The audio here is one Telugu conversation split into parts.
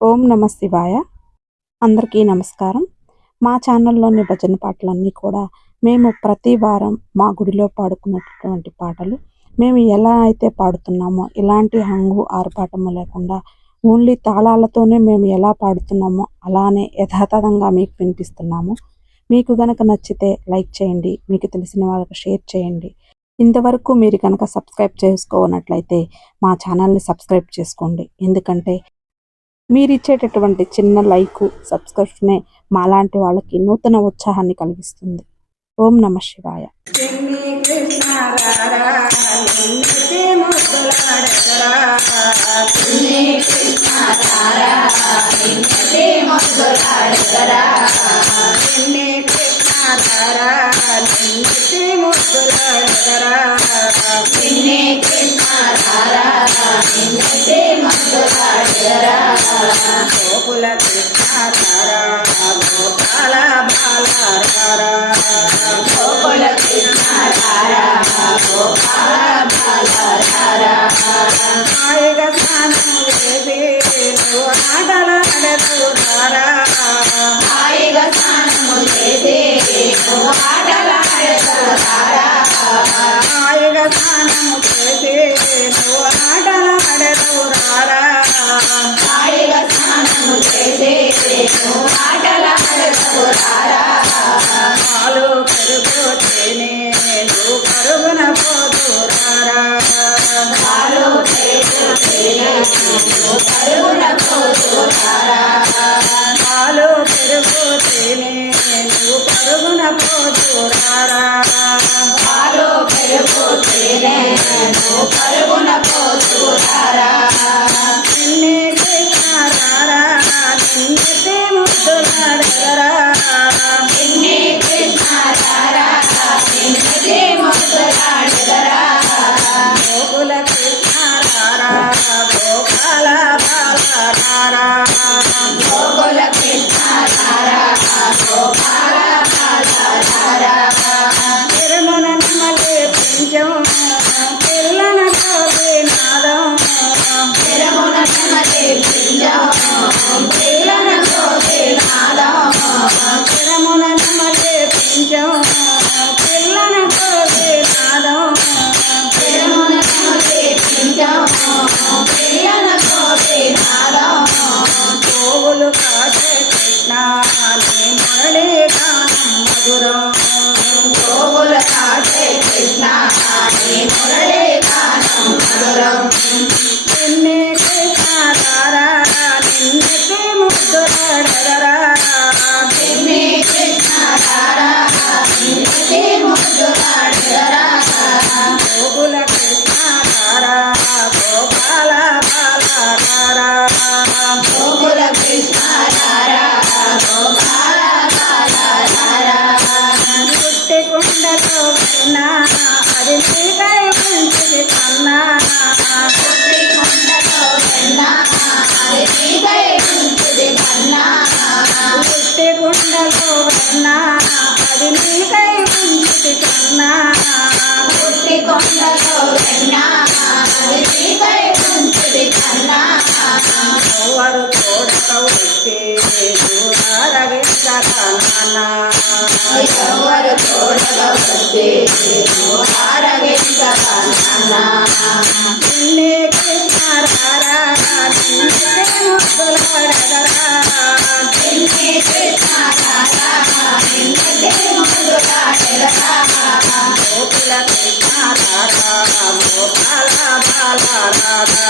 ఓం నమ శివాయ. అందరికీ నమస్కారం. మా ఛానల్లోని భజన పాటలన్నీ కూడా మేము ప్రతి వారం మా గుడిలో పాడుకున్నటువంటి పాటలు. మేము ఎలా అయితే పాడుతున్నామో ఎలాంటి హంగు ఆర్భాటము లేకుండా ఓన్లీ తాళాలతోనే మేము ఎలా పాడుతున్నామో అలానే యథాతథంగా మీకు వినిపిస్తున్నాము. మీకు గనక నచ్చితే లైక్ చేయండి, మీకు తెలిసిన వాళ్ళకి షేర్ చేయండి. ఇంతవరకు మీరు కనుక సబ్స్క్రైబ్ చేసుకోనట్లయితే మా ఛానల్ని సబ్స్క్రైబ్ చేసుకోండి. ఎందుకంటే మీరిచ్చేటటువంటి చిన్న లైకు, సబ్స్క్రిప్షనే మాలాంటి వాళ్ళకి నూతన ఉత్సాహాన్ని కలిగిస్తుంది. ఓం నమ శివాయ. గోకుల కృష్ణ గోపాల బాల గోకుల కృష్ణ గోపాల బాల హాయిగా స్నానము చేసి నువ్వు ఆటలాడదురారా, హాయిగా స్నానము చేసి నువ్వు ఆటలాడదురారా, హాయిగా స్నానము చేసి నువ్వు ఆటలాడదురారా, హాయిగా స్నానము చేసి నువ్వు ఆటలాడదురారా, పాలు పెరుగు తేనె నువ్వు పరుగున పోదురారా, పాలు పెరుగు తేనె నువ్వు పరుగున పోదురారా, పాలు పెరుగు తేనె నువ్వు పరుగున పోదురారా, పాలు పెరుగు తేనె నువ్వు పరుగున పోదురారా, నిన్నే కృష్ణారారా నిన్నతే ముద్దులాడరా, నిన్నే కృష్ణారారా నిన్నతే ముద్దులాడరా, గోకుల కృష్ణారారా గోపాల బాలరారా, గోకుల కృష్ణారారా గోపాల బాలరారా, తిరుమల నమలే పింజం పిల్లన గోవినాదం, తిరుమల నమలే పింజం పిల్లన గోవినాదం, తిరుమల నమలే పింజం పిల్లన గోవినాదం, తిరుమల నమలే పింజం పిల్లన గోవినాదం, గోవులు కాచే కృష్ణ నీ మురళీ గానం మధురం, గోవులు కాచే కృష్ణ నీ మురళీ గానం మధురం, నిన్నే కృష్ణారారా నిన్నతే ముద్దులాడరా, నిన్నే కృష్ణారారా నిన్నతే ముద్దులాడరా, గోకుల కృష్ణారారా గోపాల బాలరారా, గోకుల కృష్ణారారా గోపాల బాలరారా, పుట్టి కుండలో కన్నా అది నీకై మంచిది కన్నా, పుట్టి కుండలో కన్నా అది నీకై మంచిది కన్నా, పుట్టి కుండలో కన్నా అది నీకై మంచిది కన్నా, పుట్టి కుండలో కన్నా అది నీకై మంచిది కన్నా, ఎవరు తోడక వచ్చే ఆరగించకన్నా, ఎవరు తోడక వచ్చే ఆరగించకన్నా, నిన్నే కృష్ణారారా నిన్నతే ముద్దులాడరా, నిన్నే కృష్ణారారా నిన్నతే ముద్దులాడరా, గోకుల కృష్ణారారా గోపాల బాలరారా,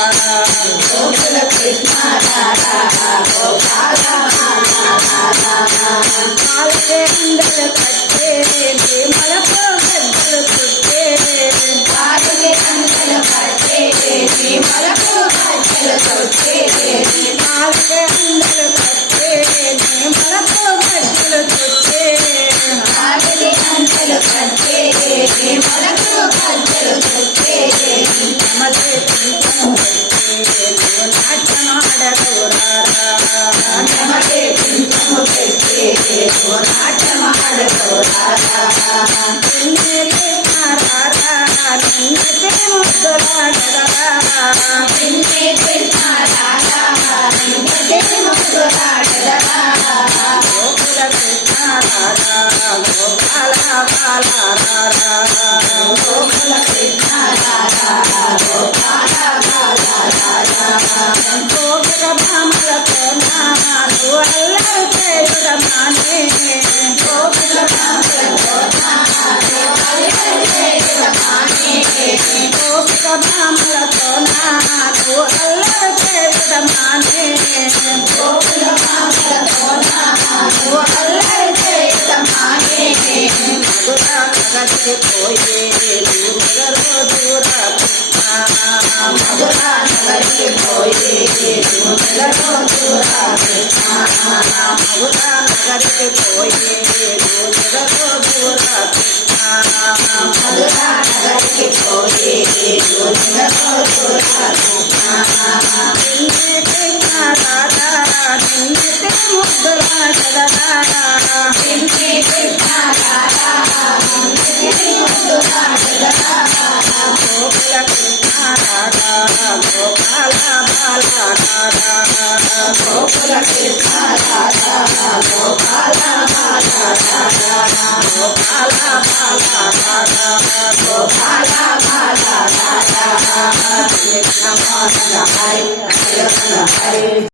గోకుల కృష్ణారారా గోపాల బాలరారా, కాలికే అందలు కట్టే మలతో గద్దలు చుట్టే, కాలికే అందలు కట్టే మలతో గద్దలు చుట్టే, కాలికే అందలు కట్టే మలతో గద్దలు చుట్టే, కాలికే అందలు కట్టే మలతో గద్దలు చుట్టే, నమలే పింఛము పెట్టే నాట్యమాడదురారా, నమలే పింఛము పెట్టే నాట్యమాడదురారా, నిన్నే కృష్ణారారా నిన్నతే ముద్దులాడరా, నిన్నే కృష్ణారారా నిన్నతే గోకుల మామలతోన నువ్వు అల్లైతే ఇష్టమాయే మధురా నగరికి పోయే నగరో దూర కృష్ణ మధురా నగరికి పోయే నగరో దూర కృష్ణ మధురా నగరికి పోయే నగరో దూర కృష్ణ మధురా నగరికి పోయే నగరో దూర కృష్ణ నిన్నే రాధా నిన్నే ముద్దురా జగదారా నిన్నే రాధా నిన్నే ముద్దురా జగదారా గోకుల కృష్ణ రాధా గోపాల బాల రాధా గోకుల కృష్ణ రాధా గోపాల బాల రాధా గోపాల బాల రాధా గోపాల బాల రాధా కృష్ణ హరి హరి